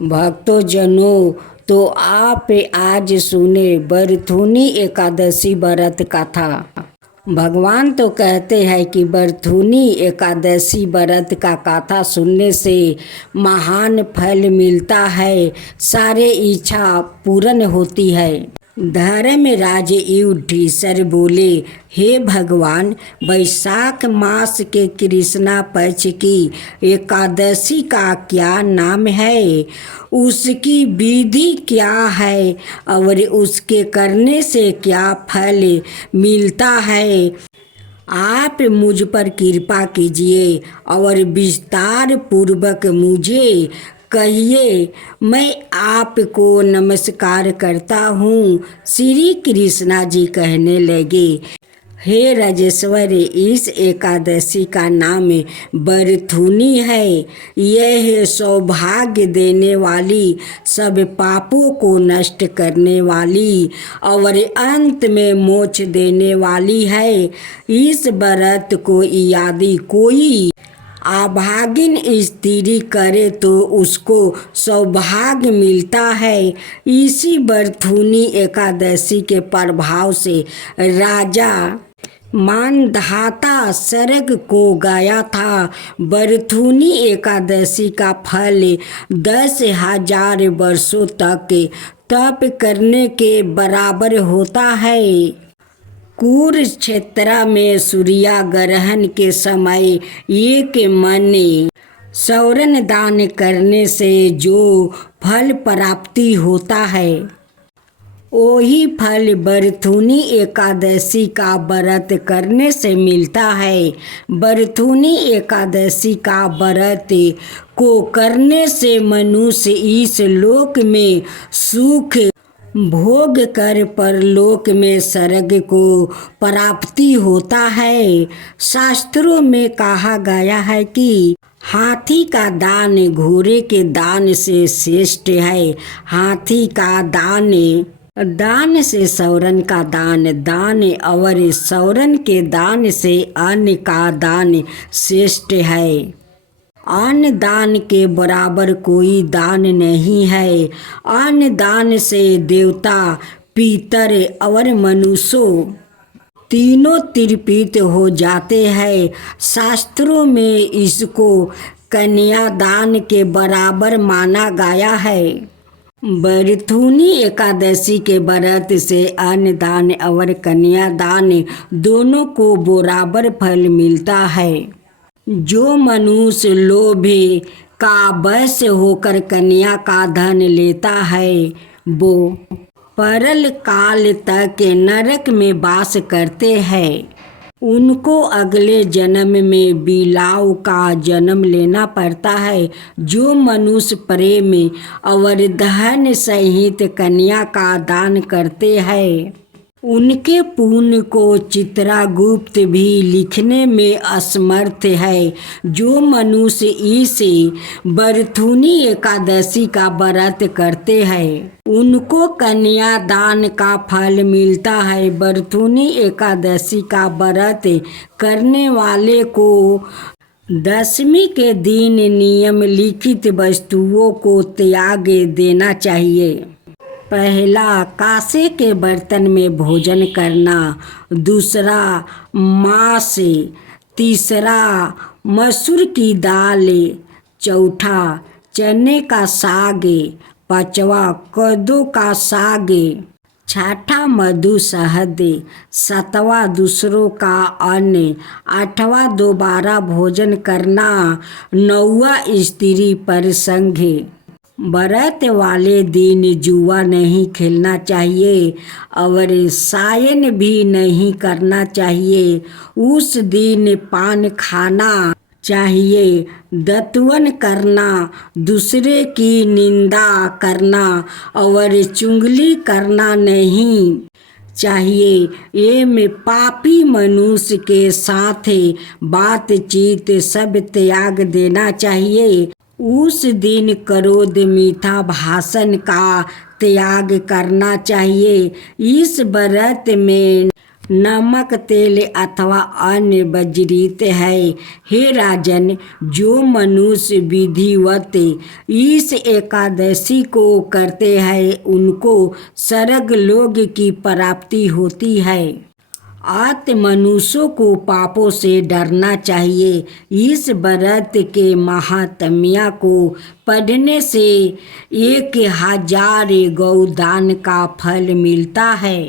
भक्तों जनों, तो आप आज सुने बरथुनी एकादशी व्रत कथा। भगवान तो कहते हैं कि बरथुनी एकादशी व्रत का कथा सुनने से महान फल मिलता है, सारे इच्छा पूर्ण होती है। धर्मराज युधिष्ठिर बोले, हे भगवान, वैशाख मास के कृष्णा पक्ष की एकादशी का क्या नाम है, उसकी विधि क्या है और उसके करने से क्या फल मिलता है। आप मुझ पर कृपा कीजिए और विस्तार पूर्वक मुझे कहिए। मैं आपको नमस्कार करता हूँ। श्री कृष्णा जी कहने लगे, हे राजेश्वर, इस एकादशी का नाम बरथुनी है। यह सौभाग्य देने वाली, सब पापों को नष्ट करने वाली और अंत में मोक्ष देने वाली है। इस व्रत को यदि कोई अभागिन स्त्री करे तो उसको सौभाग्य मिलता है। इसी बरथुनी एकादशी के प्रभाव से राजा मानधाता स्वर्ग को गया था। बरथुनी एकादशी का फल 10,000 वर्षों तक तप करने के बराबर होता है। कुरुक्षेत्र में सूर्य ग्रहण के समय एक मन स्वर्ण दान करने से जो फल प्राप्ति होता है, वही फल बरथुनी एकादशी का व्रत करने से मिलता है। बरथुनी एकादशी का व्रत को करने से मनुष्य इस लोक में सुख भोग कर परलोक में स्वर्ग को प्राप्ति होता है। शास्त्रों में कहा गया है कि हाथी का दान घोड़े के दान से श्रेष्ठ है। हाथी का दान से स्वर्ण का दान और स्वर्ण के दान से अन्न का दान श्रेष्ठ है। अन्न दान के बराबर कोई दान नहीं है। अन्न दान से देवता, पितर और मनुष्यों तीनों तृप्त हो जाते हैं। शास्त्रों में इसको कन्यादान के बराबर माना गया है। बरथुनी एकादशी के व्रत से अन्न दान और कन्यादान दोनों को बराबर फल मिलता है। जो मनुष्य लोभ का वश होकर कन्या का धन लेता है, वो परल काल तक नरक में वास करते हैं। उनको अगले जन्म में बिलाव का जन्म लेना पड़ता है। जो मनुष्य प्रेम और धन सहित कन्या का दान करते हैं, उनके पुण्य को चित्रगुप्त भी लिखने में असमर्थ है। जो मनुष्य इस बरथुनी एकादशी का व्रत करते हैं, उनको कन्यादान का फल मिलता है। बरथुनी एकादशी का व्रत करने वाले को दशमी के दिन निम्नलिखित वस्तुओं को त्याग देना चाहिए। पहला, कांसे के बर्तन में भोजन करना। दूसरा, मांस। तीसरा, मसूर की दाल। चौथा, चने का साग। पांचवा, कद्दू का साग। छठा, मधु शहद। सातवां, दूसरों का अन्न। आठवां, दोबारा भोजन करना। नौवां, स्त्री पर संग। व्रत वाले दिन जुआ नहीं खेलना चाहिए और शयन भी नहीं करना चाहिए। उस दिन पान खाना चाहिए। दत्तवन करना, दूसरे की निंदा करना और चुगली करना नहीं चाहिए। ये में पापी मनुष्य के साथ बातचीत सब त्याग देना चाहिए। उस दिन क्रोध, मीठा भाषण का त्याग करना चाहिए। इस व्रत में नमक, तेल अथवा अन्य वर्जित है। हे राजन, जो मनुष्य विधिवत इस एकादशी को करते हैं उनको स्वर्ग लोक की प्राप्ति होती है। अतः मनुष्यों को पापों से डरना चाहिए। इस व्रत के महात्म्य को पढ़ने से 1000 गौदान का फल मिलता है।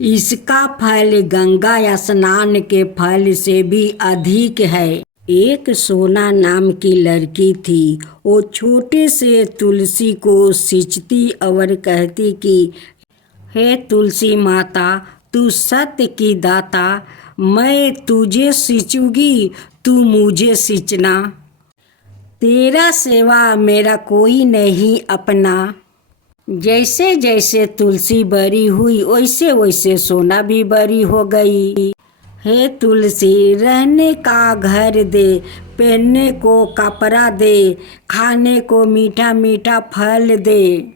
इसका फल गंगा स्नान के फल से भी अधिक है। एक सोना नाम की लड़की थी। वो छोटे से तुलसी को सींचती और कहती कि हे तुलसी माता, तू सत्य की दाता, मैं तुझे सींचूंगी, तू मुझे सींचना। तेरा सेवा मेरा कोई नहीं अपना। जैसे जैसे तुलसी बड़ी हुई वैसे वैसे सोना भी बड़ी हो गई। हे तुलसी, रहने का घर दे, पहनने को कपड़ा दे, खाने को मीठा मीठा फल दे,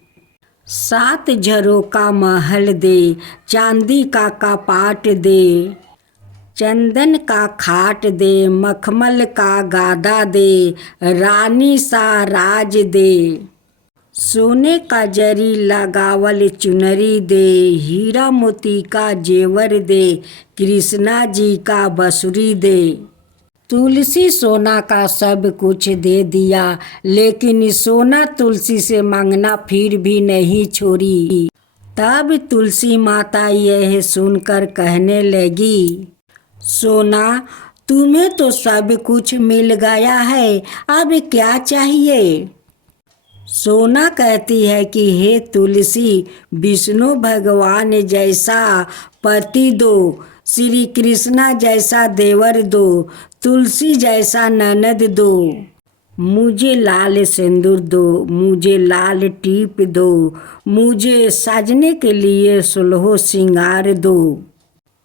7 झरों का महल दे, चांदी का कपाट दे, चंदन का खाट दे, मखमल का गादा दे, रानी सा राज दे, सोने का जरी लगावल चुनरी दे, हीरा मोती का जेवर दे, कृष्णा जी का बंसुरी दे। तुलसी सोना का सब कुछ दे दिया, लेकिन सोना तुलसी से मांगना फिर भी नहीं छोड़ी। तब तुलसी माता यह सुनकर कहने लगी, सोना, तुम्हें तो सब कुछ मिल गया है, अब क्या चाहिए? सोना कहती है कि हे तुलसी, विष्णु भगवान जैसा पति दो, श्री कृष्णा जैसा देवर दो, तुलसी जैसा ननद दो, मुझे लाल सिंदूर दो, मुझे लाल टीप दो, मुझे साजने के लिए 16 श्रृंगार दो,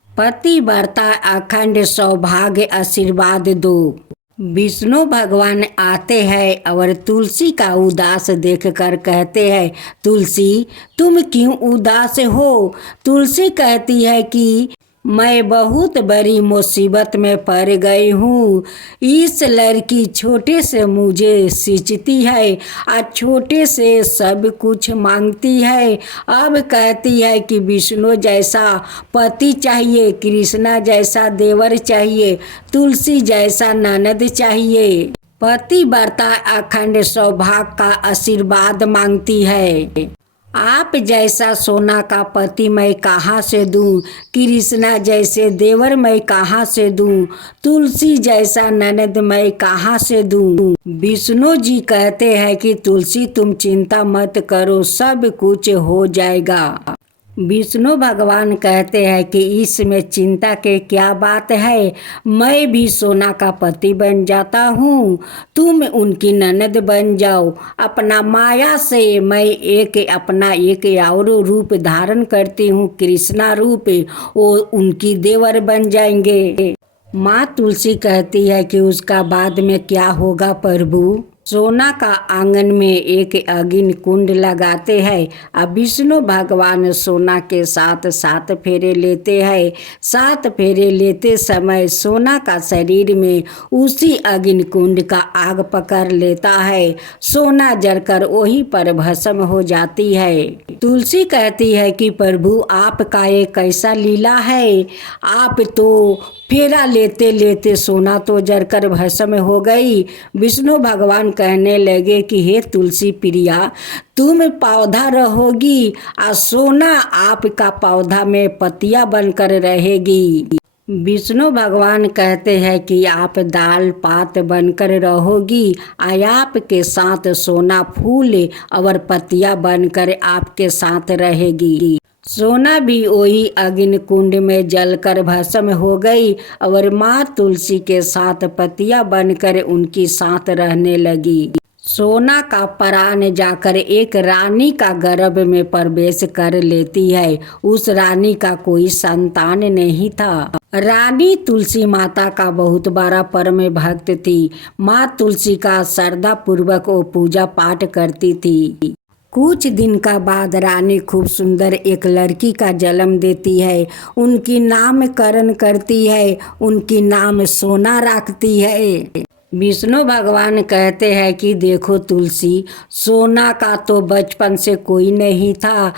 पतिव्रता अखंड सौभाग्य आशीर्वाद दो। विष्णु भगवान आते हैं और तुलसी का उदास देखकर कहते हैं, तुलसी, तुम क्यों उदास हो? तुलसी कहती है कि मैं बहुत बड़ी मुसीबत में पड़ गई हूँ। इस लड़की छोटे से मुझे सींचती है और छोटे से सब कुछ मांगती है। अब कहती है कि विष्णु जैसा पति चाहिए, कृष्णा जैसा देवर चाहिए, तुलसी जैसा ननद चाहिए, पतिव्रता अखंड सौभाग्य का आशीर्वाद मांगती है। आप जैसा सोना का पति मैं कहाँ से दूँ? कृष्णा जैसे देवर मैं कहाँ से दूँ? तुलसी जैसा ननद मैं कहाँ से दूँ? विष्णु जी कहते हैं कि तुलसी, तुम चिंता मत करो, सब कुछ हो जाएगा। विष्णु भगवान कहते हैं कि इसमें चिंता के क्या बात है, मैं भी सोना का पति बन जाता हूँ, तुम उनकी ननद बन जाओ। अपना माया से मैं अपना एक और रूप धारण करती हूँ, कृष्णा रूप, वो उनकी देवर बन जाएंगे। माँ तुलसी कहती है कि उसका बाद में क्या होगा प्रभु? सोना का आंगन में एक अग्नि कुंड लगाते हैं। अब विष्णु भगवान सोना के साथ 7 फेरे लेते हैं। 7 फेरे लेते समय सोना का शरीर में उसी अग्नि कुंड का आग पकड़ लेता है। सोना जलकर वही पर भस्म हो जाती है। तुलसी कहती है कि प्रभु, आपका ये कैसा लीला है? आप तो फेरा लेते लेते सोना तो जलकर भस्म हो गई। विष्णु भगवान कहने लगे कि हे तुलसी प्रिया, तुम पौधा रहोगी और सोना आपका पौधा में पतिया बनकर रहेगी। विष्णु भगवान कहते हैं कि आप दाल पात बनकर रहोगी और आपके साथ सोना फूल और पतिया बनकर आपके साथ रहेगी। सोना भी वही अग्नि कुंड में जलकर भस्म हो गई और माँ तुलसी के साथ पतिया बनकर उनकी साथ रहने लगी। सोना का प्राण जाकर एक रानी का गर्भ में प्रवेश कर लेती है। उस रानी का कोई संतान नहीं था। रानी तुलसी माता का बहुत बड़ा परम भक्त थी। माँ तुलसी का श्रद्धा पूर्वक वो पूजा पाठ करती थी। कुछ दिन का बाद रानी खूब सुंदर एक लड़की का जन्म देती है। उनकी नामकरण करती है, उनकी नाम सोना रखती है। विष्णु भगवान कहते हैं कि देखो तुलसी, सोना का तो बचपन से कोई नहीं था,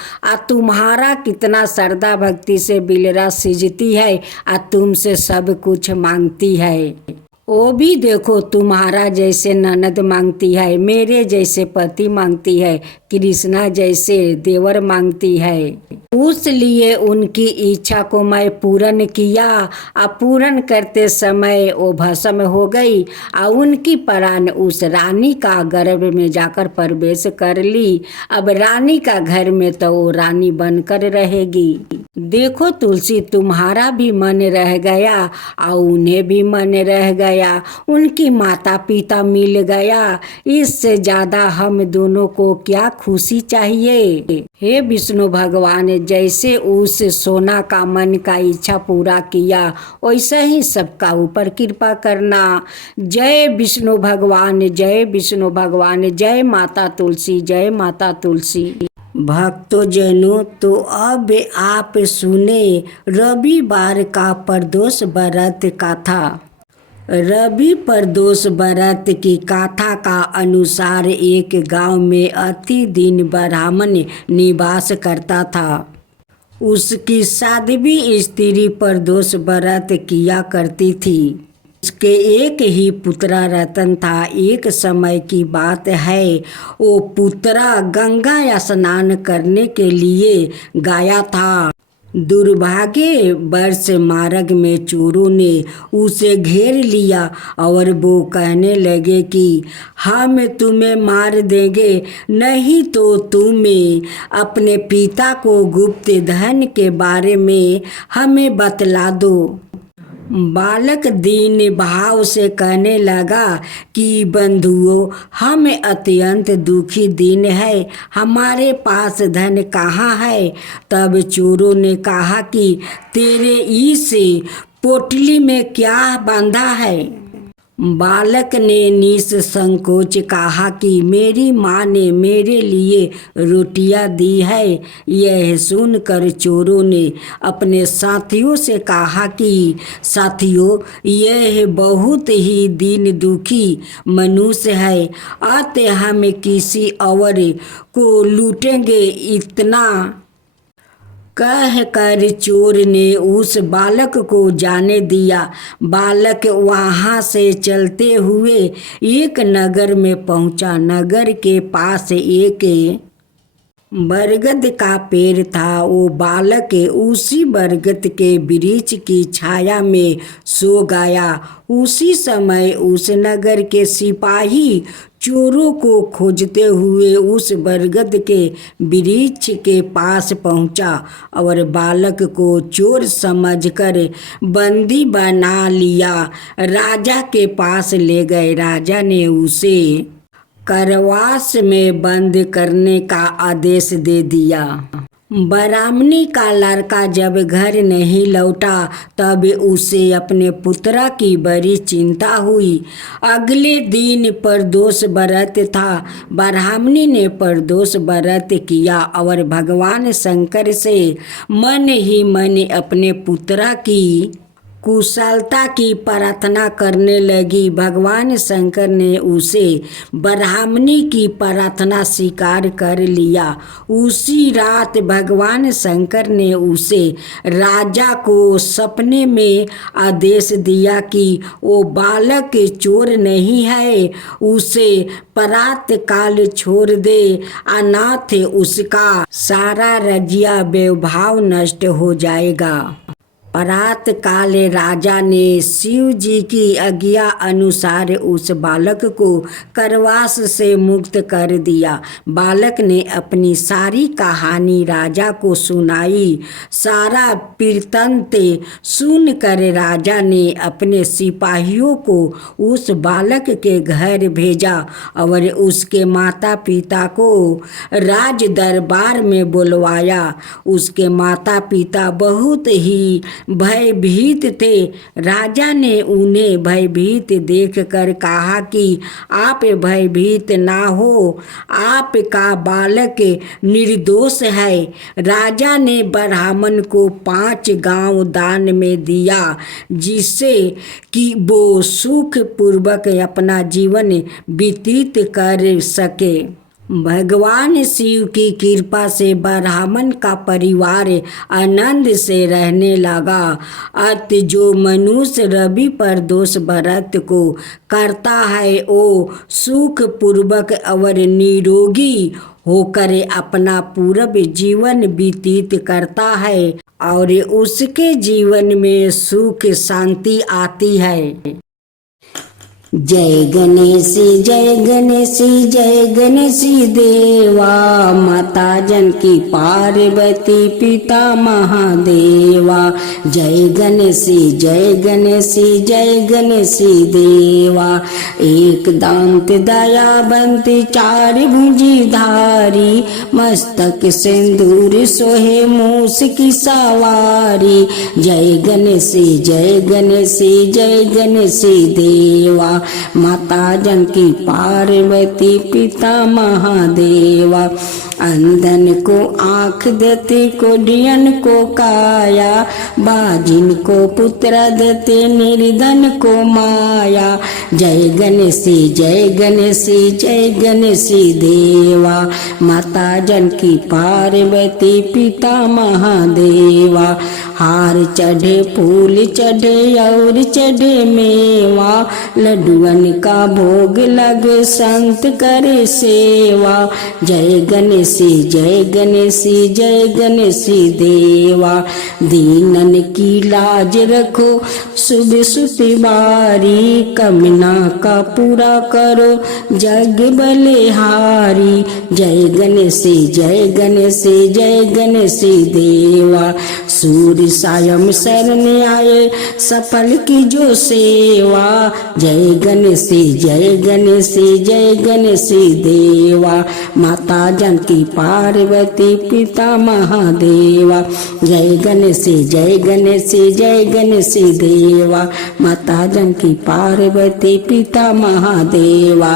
तुम्हारा कितना श्रद्धा भक्ति से बिलरा सिजती है, तुमसे सब कुछ मांगती है। वो भी देखो तुम्हारा जैसे ननद मांगती है, मेरे जैसे पति मांगती है, कृष्णा जैसे देवर मांगती है। उस लिए उनकी इच्छा को मैं पूर्ण किया। पूर्ण करते समय वो भस्म हो गई और उनकी प्राण उस रानी का गर्भ में जाकर प्रवेश कर ली। अब रानी का घर में तो वो रानी बनकर रहेगी। देखो तुलसी, तुम्हारा भी मन रह गया और उन्हें भी मन रह गया, उनकी माता पिता मिल गया। इससे ज्यादा हम दोनों को क्या खुशी चाहिए। हे विष्णु भगवान, जैसे उस सोना का मन का इच्छा पूरा किया, वैसे ही सबका ऊपर कृपा करना। जय विष्णु भगवान, जय विष्णु भगवान, जय माता तुलसी, जय माता तुलसी। भक्तजनों, तो अब आप सुने रविवार का प्रदोष व्रत कथा। रवि प्रदोष व्रत की कथा का अनुसार एक गांव में अति दिन ब्राह्मण निवास करता था। उसकी साध्वी स्त्री प्रदोष व्रत किया करती थी। उसके एक ही पुत्रा रतन था। एक समय की बात है, वो पुत्रा गंगा स्नान करने के लिए गया था। दुर्भाग्य वर्ष मार्ग में चोरों ने उसे घेर लिया और वो कहने लगे कि हम तुम्हें मार देंगे, नहीं तो तुम्हें अपने पिता को गुप्त धन के बारे में हमें बतला दो। बालक दीन भाव से कहने लगा कि बंधुओं, हम अत्यंत दुखी दिन है, हमारे पास धन कहाँ है। तब चोरों ने कहा कि तेरे इस पोटली में क्या बांधा है। बालक ने निसंकोच कहा कि मेरी माँ ने मेरे लिए रोटियां दी है। यह सुनकर चोरों ने अपने साथियों से कहा कि साथियों, यह बहुत ही दीन दुखी मनुष्य है, अतः हम किसी और को लूटेंगे। इतना कहकर चोर ने उस बालक को जाने दिया। बालक वहाँ से चलते हुए एक नगर में पहुँचा। नगर के पास एक बरगद का पेड़ था। वो बालक उसी बरगद के वृक्ष की छाया में सो गया। उसी समय उस नगर के सिपाही चोरों को खोजते हुए उस बरगद के वृक्ष के पास पहुंचा और बालक को चोर समझकर बंदी बना लिया। राजा के पास ले गए। राजा ने उसे कारावास में बंद करने का आदेश दे दिया। ब्राह्मणी का लड़का जब घर नहीं लौटा तब उसे अपने पुत्र की बड़ी चिंता हुई। अगले दिन प्रदोष व्रत था। ब्राह्मणी ने प्रदोष व्रत किया और भगवान शंकर से मन ही मन अपने पुत्र की कुशलता की प्रार्थना करने लगी। भगवान शंकर ने उसे ब्राह्मणी की प्रार्थना स्वीकार कर लिया। उसी रात भगवान शंकर ने उसे राजा को सपने में आदेश दिया कि वो बालक चोर नहीं है, उसे प्रात काल छोड़ दे, अनाथ उसका सारा रजिया वैभव नष्ट हो जाएगा। प्रात काल राजा ने शिव जी की आज्ञा अनुसार उस बालक को कारावास से मुक्त कर दिया। बालक ने अपनी सारी कहानी राजा को सुनाई। सारा वृत्तांत सुनकर राजा ने अपने सिपाहियों को उस बालक के घर भेजा और उसके माता पिता को राज दरबार में बुलवाया। उसके माता पिता बहुत ही भयभीत थे। राजा ने उन्हें भयभीत देखकर कहा कि आप भयभीत ना हो, आपका बालक निर्दोष है। राजा ने ब्राह्मण को 5 गांव दान में दिया, जिससे कि वो सुख पूर्वक अपना जीवन व्यतीत कर सके। भगवान शिव की कृपा से ब्राह्मण का परिवार आनंद से रहने लगा। अत जो मनुष्य रवि प्रदोष व्रत को करता है वो सुख पूर्वक और निरोगी होकर अपना पूर्व जीवन व्यतीत करता है और उसके जीवन में सुख शांति आती है। जय गणेश जय गणेश जय गणेश देवा, माता जानकी पार्वती पिता महादेवा। जय गणेश जय गणेश जय गणेश देवा। एक दांत दयावंत 4 भुजी धारी, मस्तक सिंदूर सोहे मूस की सवारी। जय गणेश जय गणेश जय गणेश देवा, माता जानकी पार्वती पिता महादेवा। अंधन को आँख देते, कोढ़ियन को काया, बाजिन को पुत्र देते, निर्धन को माया। जय गणेश जय गणेश जय गणेश देवा, माता जानकी पार्वती पिता महादेवा। हार चढ़े फूल चढ़े और चढ़े मेवा, लड्डुअन का भोग लगे संत करे सेवा। जय गणेश जय गणेश जय गणेश देवा, दीनन की लाज रखो शुभ सुतिवारी, कमना का पूरा करो जग बलिहारी। जय गणेश जय गणेश जय गणेश देवा, सूर्य सायं शरण आए सफल की जो सेवा। जय गणेश जय गणेश जय गणेश देवा, माता जानकी पार्वती पिता महादेवा। जय गणेश जय गणेश जय गणेश देवा, माता जानकी पार्वती पिता महादेवा।